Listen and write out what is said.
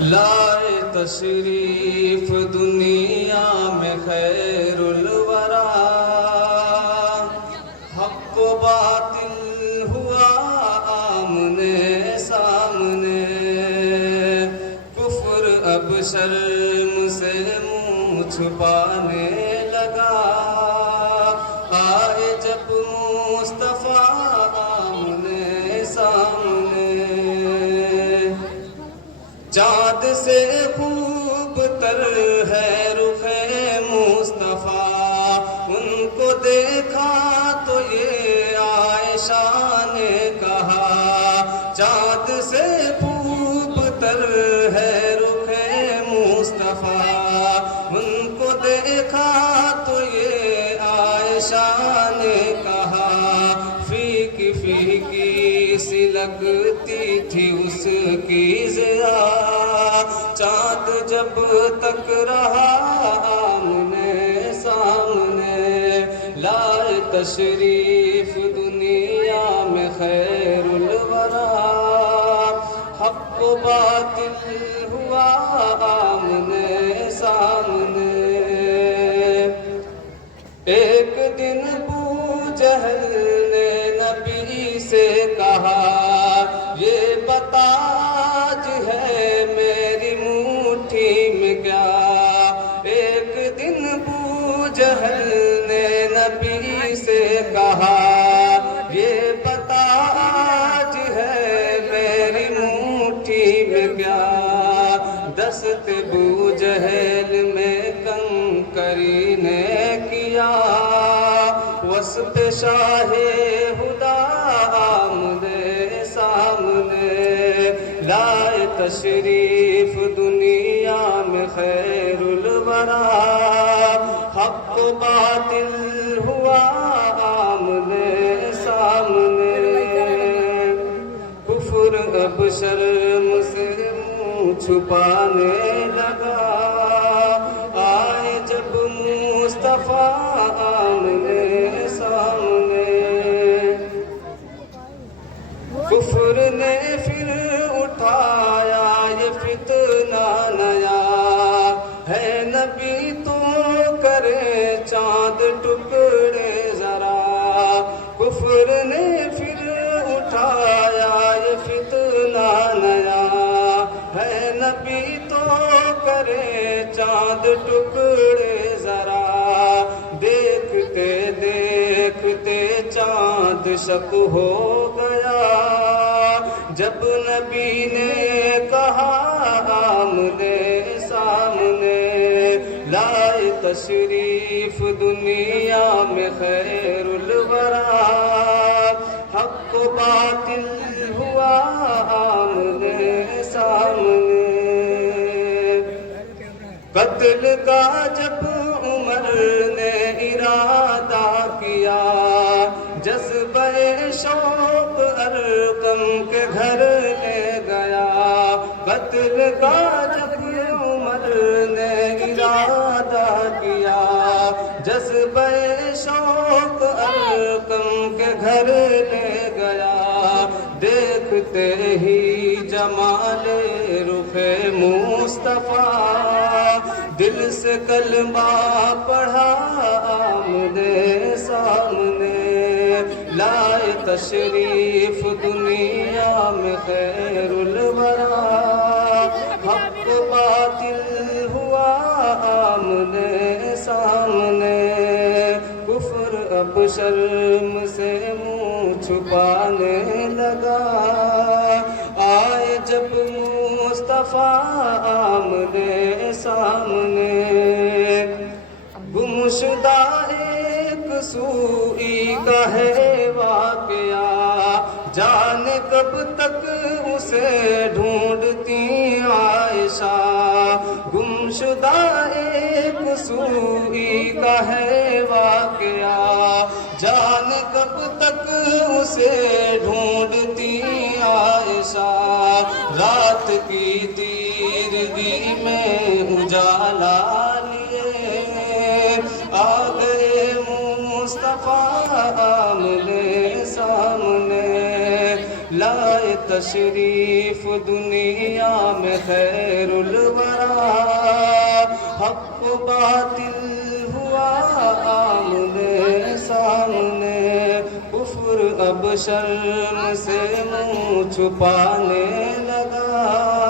لائے تشریف دنیا میں خیر الورا، حق و باطل ہوا آمنے سامنے، کفر اب شرم سے منہ چھپانے لگا، آئے جب مصطفیٰ آمنے سامنے، چاند سے خوب تر ہے رخ مصطفیٰ، ان کو دیکھا تو یہ عائشہ نے کہا، چاند سے خوب تر ہے رخ مصطفیٰ، ان کو دیکھا تو یہ عائشہ نے کہا، فیکی فیکی سی لگتی تھی اس کی ضیا، چاند جب تک رہا آمنے سامنے، لائے تشریف دنیا میں خیر الورا، حق و باطل ہوا آمنے سامنے، ایک دن ابو جہل نے نبی سے کہا، یہ بتا آج ہے میری مٹھی میں کیا، ایک دن ابو جہل نے نبی سے کہا، یہ بتا آج ہے میری مٹھی میں کیا، دست ابو جہل میں کنکری نے کیا، وصف شاہ خدا آمنے سامنے، لائے تشریف دنیا میں خیر الورا، حق و باطل ہوا آمنے سامنے، کفر اب شرم سے منہ چھپانے لگا، آئے جب مصطفیٰ آمنے سامنے، کفر نے پھر اٹھایا یہ فتنہ نیا، ہے نبی تو کرے چاند ٹکڑے ذرا، کفر نے پھر اٹھایا یہ فتنہ نیا، ہے نبی تو کرے چاند ٹکڑے ذرا، دیکھتے دیکھتے چاند شک ہو گیا، جب نبی نے کہا آمنے سامنے، لائے تشریف دنیا میں خیر الورا، حق و باطل ہوا آمنے سامنے، قتل کا جب عمر نے ارادہ کیا، جذبہ شوق ارقم کے گھر لے گیا، قتل کا جب عمر نے ارادہ کیا، جذبہ شوق ارقم کے گھر لے گیا، دیکھتے ہی جمال رخ مصطفیٰ، دل سے کلمہ پڑھا آمنے سامنے، لائے تشریف دنیا میں خیر الورا، حق باطل ہوا آمنے سامنے، کفر اب شرم سے منہ چھپانے لگا، آئے جب مصطفیٰ آمنے سامنے، گمشدہ ایک سوئی کا ہے واقعہ، جانے کب تک اسے ڈھونڈتی عائشہ، گمشدہ ایک سوئی کا ہے واقعہ، جانے کب تک اسے ڈھونڈتی عائشہ، رات کی تیرگی میں اجالا لیے آ گئے مصطفیٰ آمنے سامنے، لائے تشریف دنیا میں خیر الورا، حق و باطل ہوا آمنے سامنے، کفر اب شرم سے منہ چھپانے لگا،